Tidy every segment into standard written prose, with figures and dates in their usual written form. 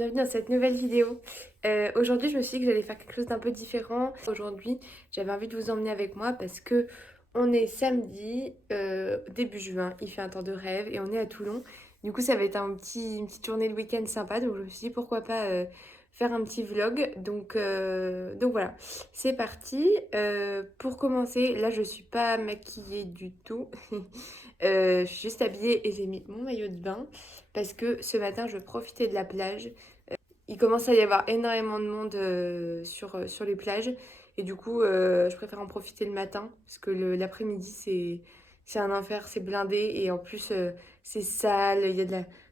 bienvenue dans cette nouvelle vidéo. Aujourd'hui je me suis dit que j'allais faire quelque chose d'un peu différent. Aujourd'hui j'avais envie de vous emmener avec moi parce que on est samedi, début juin, il fait un temps de rêve et on est à Toulon. Du coup ça va être une petite journée de week-end sympa, donc je me suis dit pourquoi pas faire un petit vlog. Donc voilà, c'est parti. Pour commencer, là je suis pas maquillée du tout. Je suis juste habillée et j'ai mis mon maillot de bain parce que ce matin je profitais de la plage. Il commence à y avoir énormément de monde sur les plages et du coup je préfère en profiter le matin parce que l'après-midi c'est un enfer, c'est blindé et en plus c'est sale, il y a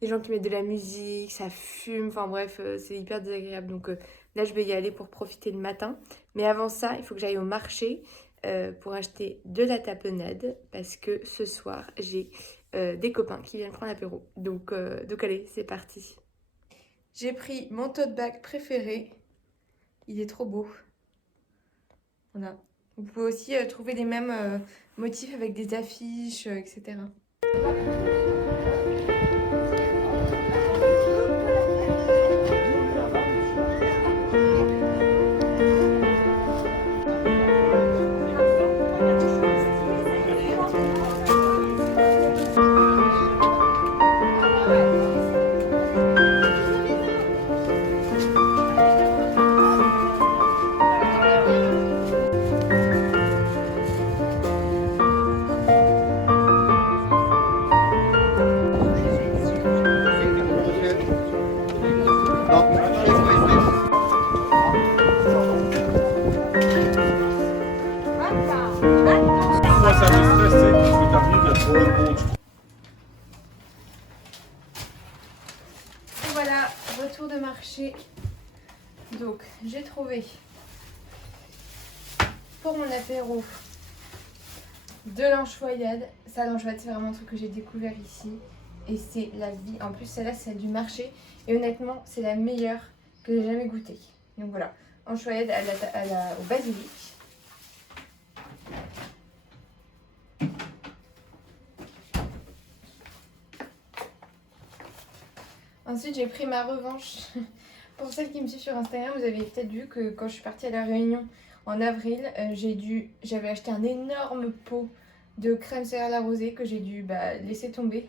des gens qui mettent de la musique, ça fume, enfin bref c'est hyper désagréable donc là je vais y aller pour profiter le matin. Mais avant ça il faut que j'aille au marché pour acheter de la tapenade parce que ce soir j'ai des copains qui viennent prendre l'apéro. Donc allez, c'est parti. J'ai pris mon tote bag préféré. Il est trop beau. Voilà. Vous pouvez aussi trouver les mêmes motifs avec des affiches, etc. Moi, ça me stressait parce que t'arrives, il y a trop de monde. Et voilà, retour de marché. Donc, j'ai trouvé pour mon apéro de l'anchoyade. Ça, l'anchoyade, c'est vraiment un truc que j'ai découvert ici. Et c'est la vie. En plus, celle-là, c'est du marché. Et honnêtement, c'est la meilleure que j'ai jamais goûtée. Donc voilà, anchoyade au basilic. Ensuite, j'ai pris ma revanche. Pour celles qui me suivent sur Instagram, vous avez peut-être vu que quand je suis partie à La Réunion en avril, j'avais acheté un énorme pot de crème solaire la rosée que j'ai dû laisser tomber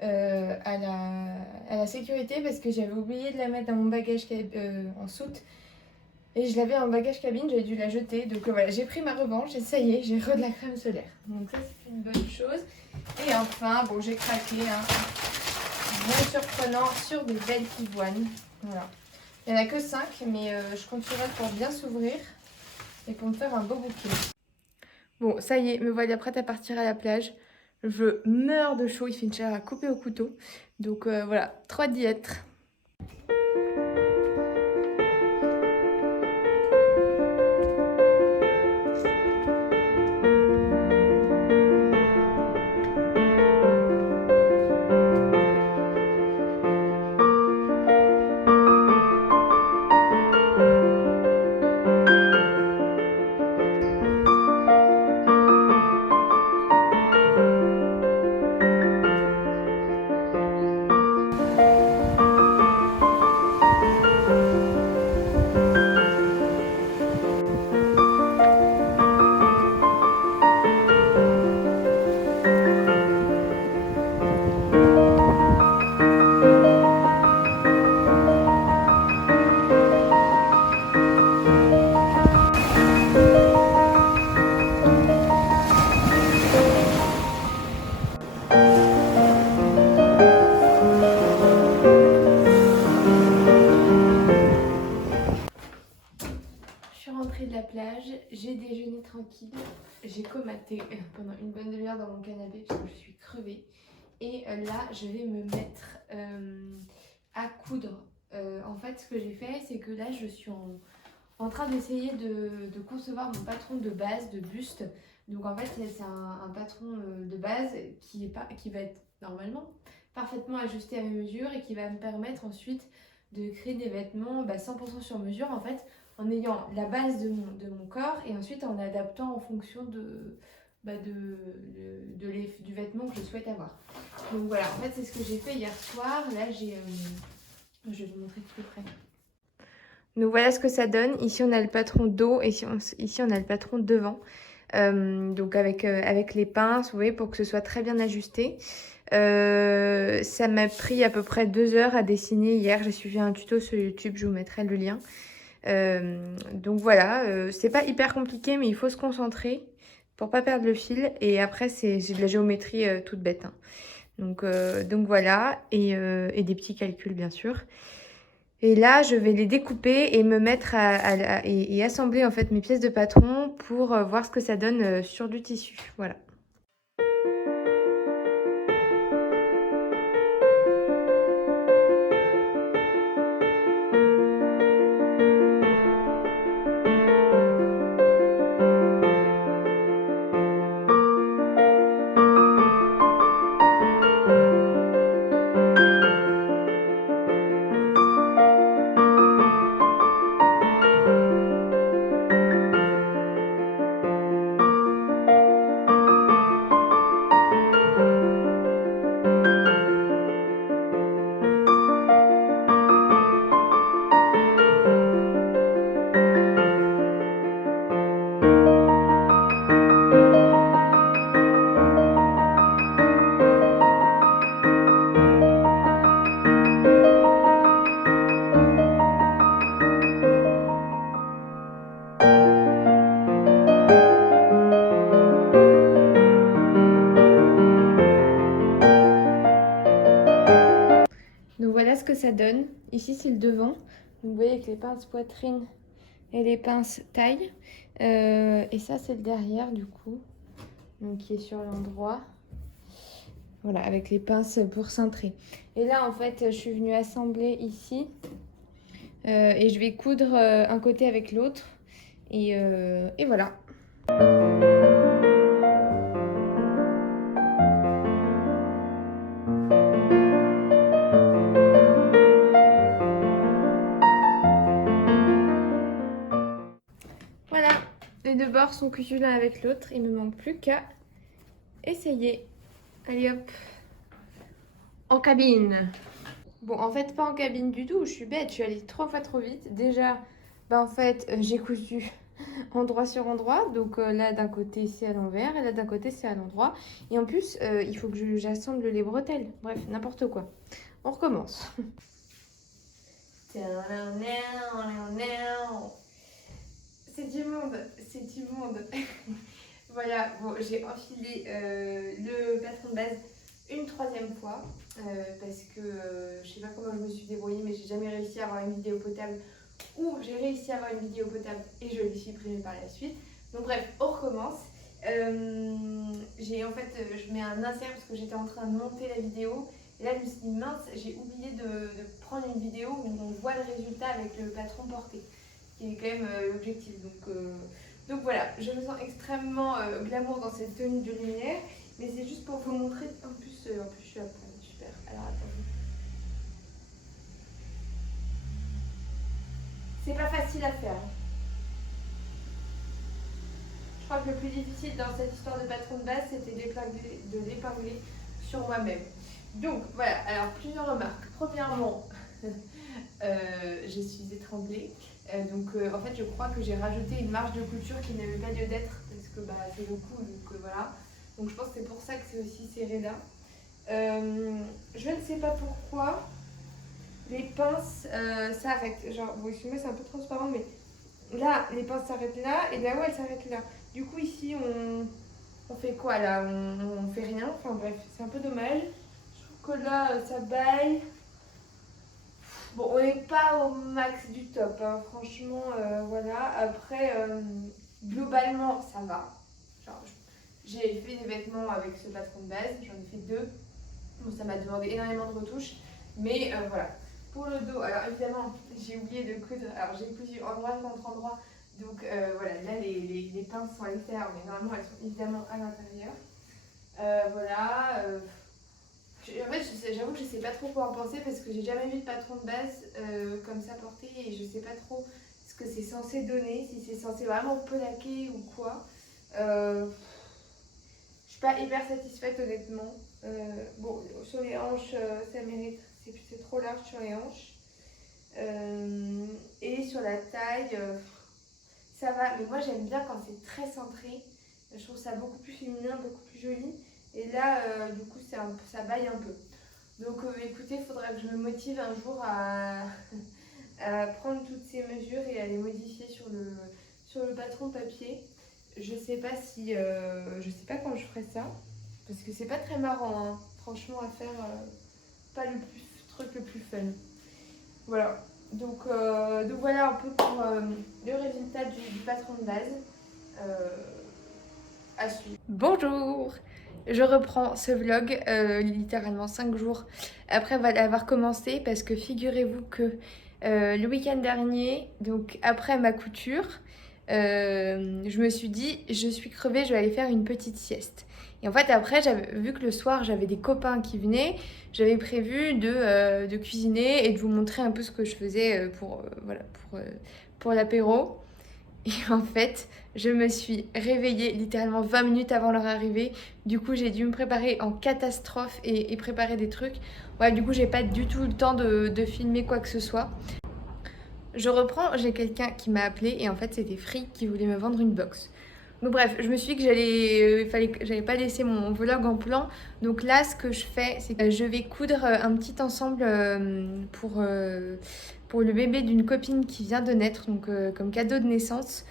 à la sécurité parce que j'avais oublié de la mettre dans mon bagage en soute. Et je l'avais en bagage cabine, j'avais dû la jeter. Donc voilà, j'ai pris ma revanche et ça y est, j'ai de la crème solaire. Donc ça, c'est une bonne chose. Et enfin, bon, j'ai craqué, hein. Bien surprenant sur des belles pivoines. Voilà. Il n'y en a que 5, mais je compte sur elles pour bien s'ouvrir et pour me faire un beau bouquet. Bon, ça y est, me voilà prête à partir à la plage. Je meurs de chaud, il fait une chaleur à couper au couteau. Donc voilà, 3 d'y être. De la plage, j'ai déjeuné tranquille, j'ai comaté pendant une bonne demi-heure dans mon canapé parce que je suis crevée et là je vais me mettre à coudre. En fait ce que j'ai fait c'est que là je suis en train d'essayer de concevoir mon patron de base, de buste. Donc en fait c'est un patron de base qui va être normalement parfaitement ajusté à mes mesures et qui va me permettre ensuite de créer des vêtements 100% sur mesure en fait, en ayant la base de mon corps et ensuite en adaptant en fonction du vêtement que je souhaite avoir. Donc voilà, en fait c'est ce que j'ai fait hier soir. Là Je vais vous montrer de plus près. Donc voilà ce que ça donne. Ici on a le patron dos et ici on a le patron devant. Donc avec les pinces, vous voyez, pour que ce soit très bien ajusté. Ça m'a pris à peu près 2 heures à dessiner hier. J'ai suivi un tuto sur YouTube, je vous mettrai le lien. Donc voilà, c'est pas hyper compliqué, mais il faut se concentrer pour pas perdre le fil. Et après, c'est de la géométrie toute bête, hein. Donc voilà, et des petits calculs bien sûr. Et là, je vais les découper et me mettre et assembler en fait mes pièces de patron pour voir ce que ça donne sur du tissu. Voilà. Donc voilà ce que ça donne. Ici, c'est le devant. Donc, vous voyez avec les pinces poitrine et les pinces taille. Et ça, c'est le derrière du coup. Donc qui est sur l'endroit. Voilà, avec les pinces pour cintrer. Et là, en fait, je suis venue assembler ici. Et je vais coudre un côté avec l'autre. Et voilà. Voilà, les deux bords sont cousus l'un avec l'autre. Il me manque plus qu'à essayer. Allez hop, en cabine. Bon, en fait, pas en cabine du tout, je suis bête, je suis allée 3 fois trop vite. Déjà, bah en fait, j'ai cousu endroit sur endroit. Donc là, d'un côté, c'est à l'envers et là, d'un côté, c'est à l'endroit. Et en plus, il faut que j'assemble les bretelles. Bref, n'importe quoi. On recommence. C'est du monde, c'est du monde. Voilà, bon, j'ai enfilé le patron de base une 3e fois parce que je sais pas comment je me suis débrouillée, mais j'ai jamais réussi à avoir une vidéo potable, ou j'ai réussi à avoir une vidéo potable et je l'ai supprimée par la suite. Donc bref, on recommence. Je mets un insert parce que j'étais en train de monter la vidéo. Et là, je me suis dit, mince, j'ai oublié de prendre une vidéo où on voit le résultat avec le patron porté, qui est quand même l'objectif. Donc voilà, je me sens extrêmement glamour dans cette tenue de lumière, mais c'est juste pour vous montrer. En plus je suis à poil, super. Alors attendez. C'est pas facile à faire. Je crois que le plus difficile dans cette histoire de patron de base, c'était de l'épingler sur moi-même. Donc voilà, alors plusieurs remarques. Premièrement, je suis étranglée. En fait, je crois que j'ai rajouté une marge de couture qui n'avait pas lieu d'être parce que c'est le coup, donc voilà. Donc je pense que c'est pour ça que c'est aussi serré là. Je ne sais pas pourquoi les pinces s'arrêtent. Genre, bon, excusez-moi, c'est un peu transparent, mais là, les pinces s'arrêtent là et là-haut, elles s'arrêtent là. Du coup, ici, on fait quoi là? On fait rien. Enfin bref, c'est un peu dommage. Je trouve que là, ça baille. Bon, on n'est pas au max du top, hein. Franchement, voilà. Après, globalement, ça va. Genre, j'ai fait des vêtements avec ce patron de base, j'en ai fait 2. Bon, ça m'a demandé énormément de retouches, mais voilà. Pour le dos, alors évidemment, j'ai oublié de coudre. Alors, j'ai cousu endroit contre endroit. Donc voilà, là, les pinces sont à l'extérieur, mais normalement, elles sont évidemment à l'intérieur. Voilà. En fait, j'avoue que je sais pas trop quoi en penser parce que j'ai jamais vu de patron de base comme ça porté et je sais pas trop ce que c'est censé donner, si c'est censé vraiment polaquer ou quoi. Je suis pas hyper satisfaite honnêtement. Bon, sur les hanches, ça mérite, c'est trop large sur les hanches. Et sur la taille, ça va. Mais moi j'aime bien quand c'est très centré. Je trouve ça beaucoup plus féminin, beaucoup plus joli. Et là, du coup, ça baille un peu. Donc écoutez, il faudra que je me motive un jour à prendre toutes ces mesures et à les modifier sur le patron papier. Je sais pas je sais pas quand je ferai ça. Parce que c'est pas très marrant, hein, franchement, à faire. Pas truc le plus fun. Voilà. Donc voilà un peu pour le résultat du patron de base. À suivre. Bonjour! Je reprends ce vlog littéralement 5 jours après avoir commencé parce que figurez-vous que le week-end dernier, donc après ma couture, je me suis dit je suis crevée, je vais aller faire une petite sieste. Et en fait après, vu que le soir j'avais des copains qui venaient, j'avais prévu de cuisiner et de vous montrer un peu ce que je faisais pour l'apéro. Et en fait, je me suis réveillée littéralement 20 minutes avant leur arrivée. Du coup, j'ai dû me préparer en catastrophe et préparer des trucs. Ouais, du coup, j'ai pas du tout le temps de filmer quoi que ce soit. Je reprends, j'ai quelqu'un qui m'a appelé et en fait, c'était Free qui voulait me vendre une box. Donc bref, je me suis dit que j'allais pas laisser mon vlog en plan. Donc là, ce que je fais, c'est que je vais coudre un petit ensemble pour le bébé d'une copine qui vient de naître, donc comme cadeau de naissance.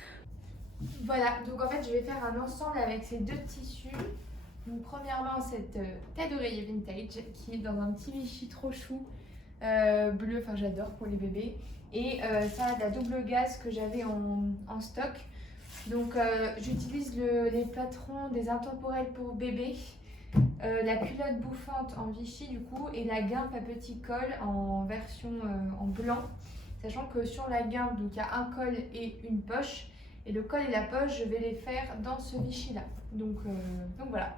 Voilà, donc en fait, je vais faire un ensemble avec ces deux tissus. Donc premièrement, cette tête d'oreiller vintage qui est dans un petit Vichy trop chou bleu, enfin j'adore pour les bébés. Et ça, la double gaze que j'avais en stock. Donc j'utilise les patrons des intemporels pour bébé, la culotte bouffante en Vichy du coup et la guimpe à petit col en version en blanc. Sachant que sur la guimpe, donc il y a un col et une poche. Et le col et la poche, je vais les faire dans ce Vichy là. Donc voilà.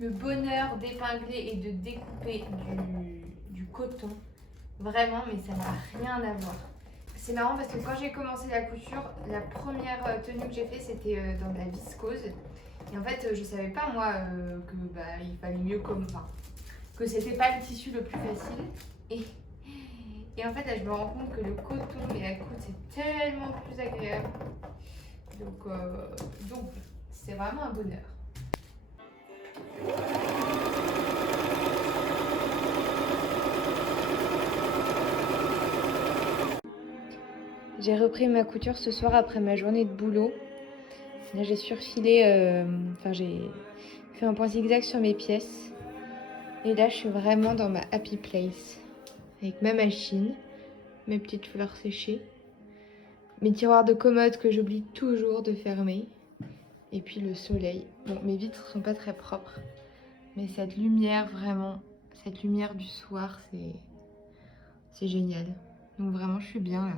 Le bonheur d'épingler et de découper du coton, vraiment, mais ça n'a rien à voir. C'est marrant parce que quand j'ai commencé la couture, la première tenue que j'ai fait c'était dans de la viscose. Et en fait, je savais pas moi il fallait mieux que c'était pas le tissu le plus facile. Et en fait, là, je me rends compte que le coton et la coute c'est tellement plus agréable. Donc c'est vraiment un bonheur. J'ai repris ma couture ce soir après ma journée de boulot. Là j'ai surfilé, j'ai fait un point zigzag sur mes pièces. Et là je suis vraiment dans ma happy place. Avec ma machine, mes petites fleurs séchées, mes tiroirs de commode que j'oublie toujours de fermer. Et puis le soleil. Bon, mes vitres sont pas très propres. Mais cette lumière vraiment, cette lumière du soir, c'est génial. Donc vraiment je suis bien là.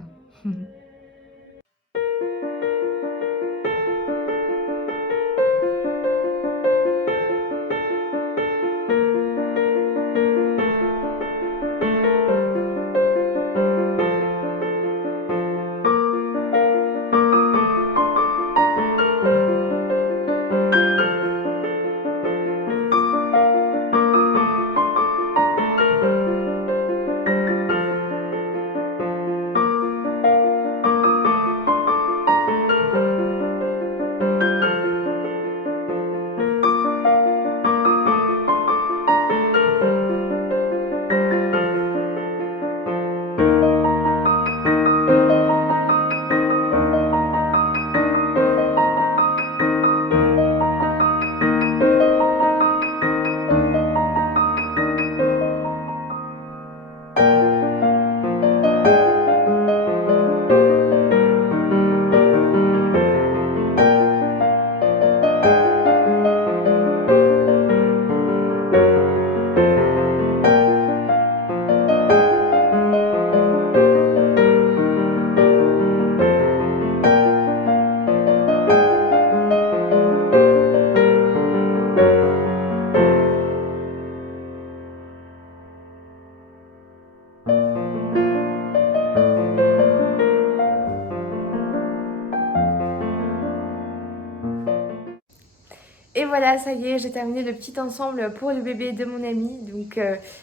voilà, ça y est, j'ai terminé le petit ensemble pour le bébé de mon amie. Donc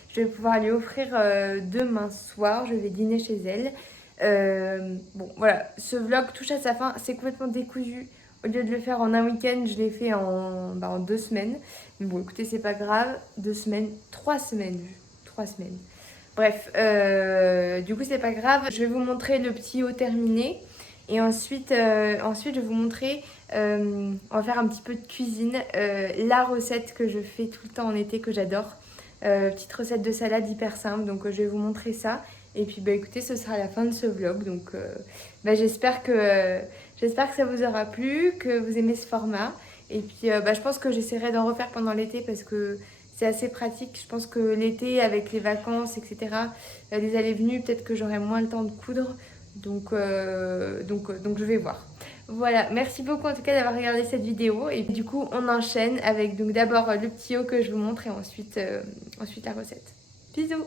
je vais pouvoir lui offrir demain soir. Je vais dîner chez elle. Bon, voilà, ce vlog touche à sa fin. C'est complètement décousu. Au lieu de le faire en un week-end, je l'ai fait en 2 semaines. Mais bon, écoutez, c'est pas grave. 2 semaines, 3 semaines. 3 semaines. Bref, du coup, c'est pas grave. Je vais vous montrer le petit haut terminé. Et ensuite, je vais vous montrer, on va faire un petit peu de cuisine, la recette que je fais tout le temps en été que j'adore. Petite recette de salade hyper simple, donc je vais vous montrer ça. Et puis bah écoutez, ce sera la fin de ce vlog, donc j'espère que ça vous aura plu, que vous aimez ce format. Et puis je pense que j'essaierai d'en refaire pendant l'été parce que c'est assez pratique. Je pense que l'été, avec les vacances, etc., les allées-venues, peut-être que j'aurai moins le temps de coudre. Donc je vais voir. Voilà, merci beaucoup en tout cas d'avoir regardé cette vidéo. Et du coup, on enchaîne avec donc d'abord le petit haut que je vous montre et ensuite la recette. Bisous!